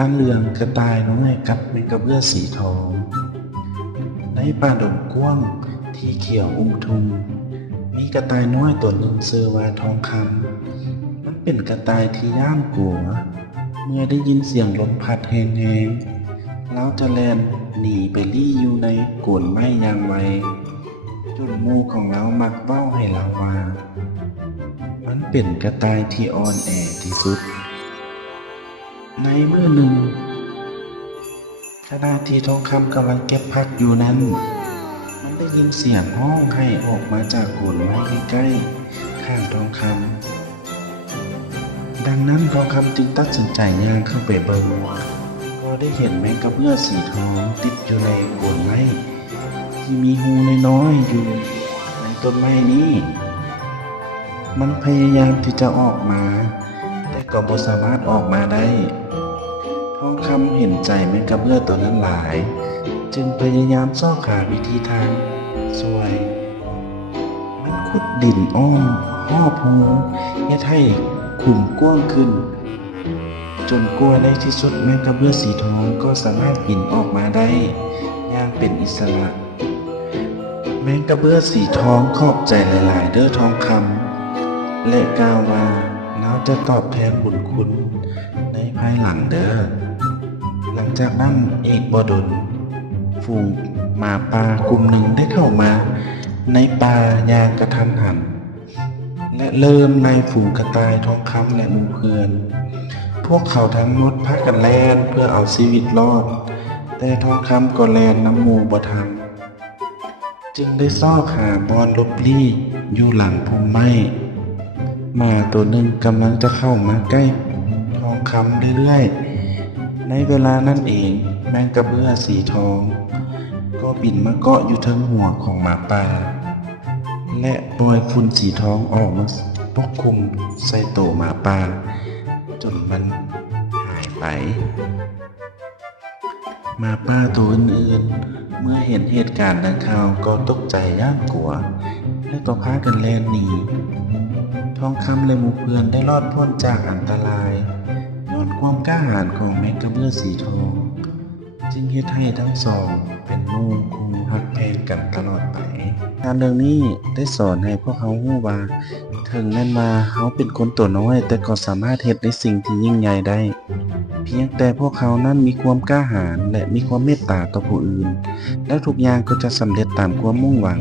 ทางเรื่องกระต่ายน้อยกับแมงกระเบื้อสีทอง ในป่าดงกว้างที่เขียวทุ่งมีกระต่ายน้อยตัวหนึ่งชื่อว่าทองคำมันเป็นกระต่ายที่ย่านกลัวเมื่อได้ยินเสียงลมพัดแหงๆแล้วจะแล่นหนีไปลี้อยู่ในโกนไม้อย่างไวจนหมู่ของเรามักเว้าให้เราว่ามันเป็นกระต่ายที่อ่อนแอที่สุดในมื้อหนึ่งขณะที่ทองคำกำลังเก็บผักอยู่นั้นมันได้ยินเสียงร้องไห้ออกมาจากโคนไม้ใกล้ๆข้างทองคำดังนั้นทองคำจึงตัดสินใจย่างเข้าไปเบิ่งก็ได้เห็นแมงกระเบื้อสีทองติดอยู่ในโคนไม้ที่มีหูน้อยๆอยู่ในต้นไม้นี้มันพยายามที่จะออกมาแต่ก็บ่สามารถออกมาได้ทองคำเห็นใจแมงกระเบื้อตัวนั้นหลายจึงพยายามซ่อหาวิธีทางช่วยมันขุดดินอ้อมหอบหูเฮ็ดให้ขุมกว้างขึ้นจนกลัวในที่สุดแมงกระเบื้อสีทองก็สามารถบินออกมาได้อย่างเป็นอิสระแมงกระเบื้อสีทองขอบใจหลายๆเด้อทองคำและกล่าวว่าเราจะตอบแทนบุญคุณในภายหลังเด้อหลังจากนั้นอีกบ่ดนฝูงหมาป่ากลุ่มหนึ่งได้เข้ามาในป่าอย่างกระทันหันและเริ่มไล่ฝูงกระต่ายทองคำและหมู่เพื่อนพวกเขาทั้งหมดพากันแล่นเพื่อเอาชีวิตรอดแต่ทองคำก็แล่นน้ำหมู่บ่ทันจึงได้ซอกหาบอนหลบลี้อยู่หลังพุ่มไม้หมาตัวหนึ่งกำลังจะเข้ามาใกล้ทองคำเรื่อยๆในเวลานั้นเองแมงกระเบื้อสีทองก็บินมาเกาะอยู่ทั้งหัวของหมาป่าและปล่อยฝุ่นสีทองออกมาปกคลุมใส่โตหมาป่าจนมันหายไปหมาป่าตัวอื่นๆเมื่อเห็นเหตุการณ์ดังกล่าวก็ตกใจย่านกลัวและต้องพากันแล่นหนีทองคำและหมู่เพื่อนได้รอดพ้นจากอันตรายย้อนความกล้าหาญของแมงกระเบื้อสีทองจึงเฮ็ดให้ทั้งสองเป็นหมู่คู่ฮักแพงกันตลอดไปการเรื่องนี้ได้สอนให้พวกเขารู้ว่าถึงแม้นว่าเขาเป็นคนตัวน้อยแต่ก็สามารถเฮ็ดในสิ่งที่ยิ่งใหญ่ได้เพียงแต่พวกเขานั้นมีความกล้าหาญและมีความเมตตาต่อผู้อื่นและทุกอย่างก็จะสำเร็จตามความมุ่งหวัง